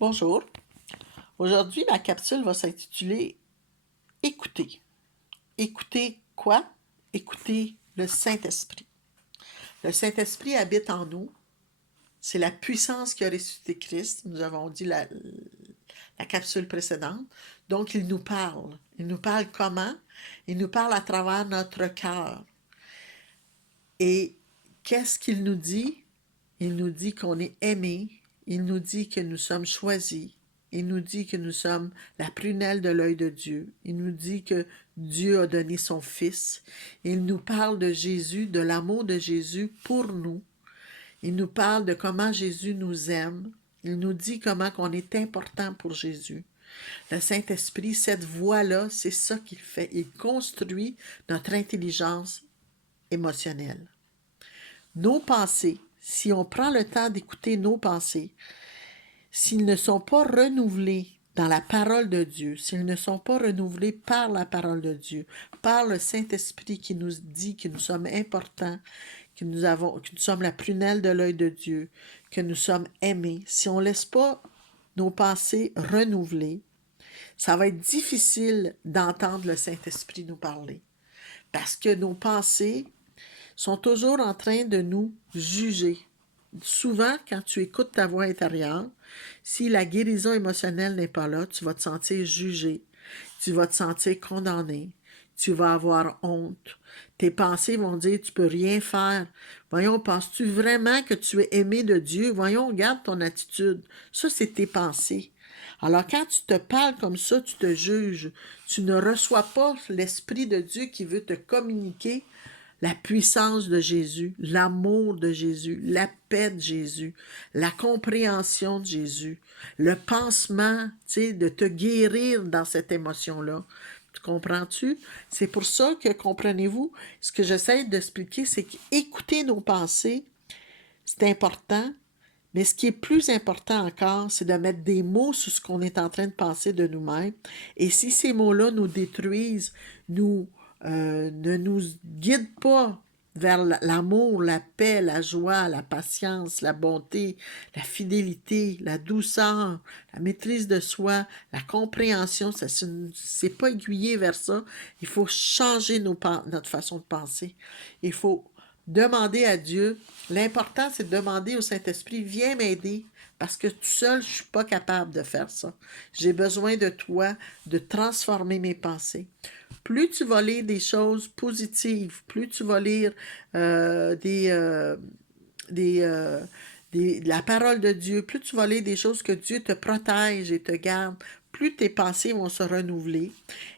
Bonjour. Aujourd'hui, ma capsule va s'intituler Écoutez. Écoutez quoi? Écoutez le Saint-Esprit. Le Saint-Esprit habite en nous. C'est la puissance qui a ressuscité Christ. Nous avons dit la capsule précédente. Donc, il nous parle. Il nous parle comment? Il nous parle à travers notre cœur. Et qu'est-ce qu'il nous dit? Il nous dit qu'on est aimé. Il nous dit que nous sommes choisis. Il nous dit que nous sommes la prunelle de l'œil de Dieu. Il nous dit que Dieu a donné son Fils. Il nous parle de Jésus, de l'amour de Jésus pour nous. Il nous parle de comment Jésus nous aime. Il nous dit comment on est important pour Jésus. Le Saint-Esprit, cette voix-là, c'est ça qu'il fait. Il construit notre intelligence émotionnelle. Nos pensées, si on prend le temps d'écouter nos pensées, s'ils ne sont pas renouvelés dans la parole de Dieu, s'ils ne sont pas renouvelés par la parole de Dieu, par le Saint-Esprit qui nous dit que nous sommes importants, que nous sommes la prunelle de l'œil de Dieu, que nous sommes aimés, si on ne laisse pas nos pensées renouvelées, ça va être difficile d'entendre le Saint-Esprit nous parler. Parce que nos pensées sont toujours en train de nous juger. Souvent, quand tu écoutes ta voix intérieure, si la guérison émotionnelle n'est pas là, tu vas te sentir jugé, tu vas te sentir condamné, tu vas avoir honte. Tes pensées vont dire « tu peux rien faire ». Voyons, penses-tu vraiment que tu es aimé de Dieu? Voyons, regarde ton attitude. Ça, c'est tes pensées. Alors, quand tu te parles comme ça, tu te juges. Tu ne reçois pas l'Esprit de Dieu qui veut te communiquer la puissance de Jésus, l'amour de Jésus, la paix de Jésus, la compréhension de Jésus, le pansement, de te guérir dans cette émotion-là. Tu comprends-tu? C'est pour ça que, comprenez-vous, ce que j'essaie d'expliquer, c'est qu'écouter nos pensées, c'est important, mais ce qui est plus important encore, c'est de mettre des mots sur ce qu'on est en train de penser de nous-mêmes. Et si ces mots-là nous détruisent, ne nous guident pas vers l'amour, la paix, la joie, la patience, la bonté, la fidélité, la douceur, la maîtrise de soi, la compréhension, c'est pas aiguillé vers ça. Il faut changer notre façon de penser. Il faut demander à Dieu. L'important, c'est de demander au Saint-Esprit, viens m'aider, parce que tout seul, je ne suis pas capable de faire ça. J'ai besoin de toi, de transformer mes pensées. Plus tu vas lire des choses positives, plus tu vas lire la parole de Dieu, plus tu vas lire des choses que Dieu te protège et te garde, plus tes pensées vont se renouveler.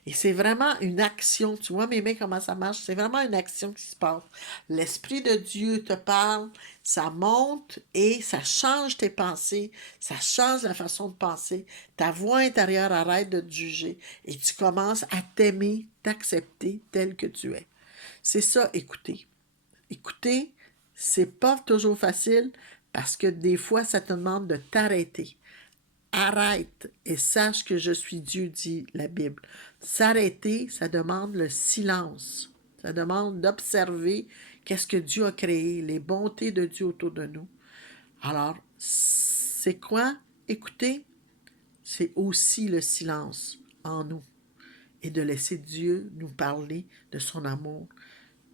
Et c'est vraiment une action. Tu vois, mes mains, comment ça marche? C'est vraiment une action qui se passe. L'Esprit de Dieu te parle, ça monte et ça change tes pensées, ça change la façon de penser. Ta voix intérieure arrête de te juger et tu commences à t'aimer, t'accepter tel que tu es. C'est ça, écouter. Écouter, c'est pas toujours facile parce que des fois, ça te demande de t'arrêter. Arrête et sache que je suis Dieu, dit la Bible. S'arrêter, ça demande le silence. Ça demande d'observer qu'est-ce que Dieu a créé, les bontés de Dieu autour de nous. Alors, c'est quoi? Écouter, c'est aussi le silence en nous et de laisser Dieu nous parler de son amour,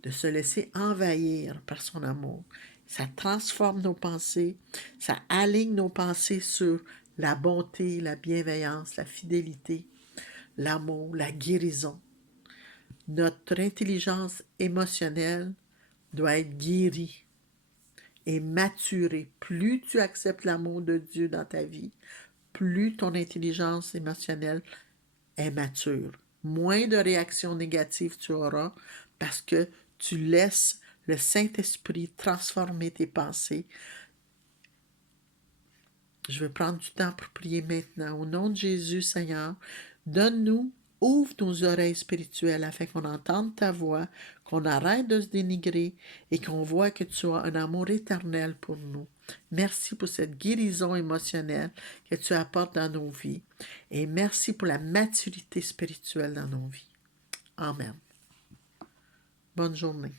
de se laisser envahir par son amour. Ça transforme nos pensées, ça aligne nos pensées sur la bonté, la bienveillance, la fidélité, l'amour, la guérison. Notre intelligence émotionnelle doit être guérie et maturée. Plus tu acceptes l'amour de Dieu dans ta vie, plus ton intelligence émotionnelle est mature. Moins de réactions négatives tu auras parce que tu laisses le Saint-Esprit transformer tes pensées. Je vais prendre du temps pour prier maintenant. Au nom de Jésus, Seigneur, donne-nous, ouvre nos oreilles spirituelles afin qu'on entende ta voix, qu'on arrête de se dénigrer et qu'on voit que tu as un amour éternel pour nous. Merci pour cette guérison émotionnelle que tu apportes dans nos vies et merci pour la maturité spirituelle dans nos vies. Amen. Bonne journée.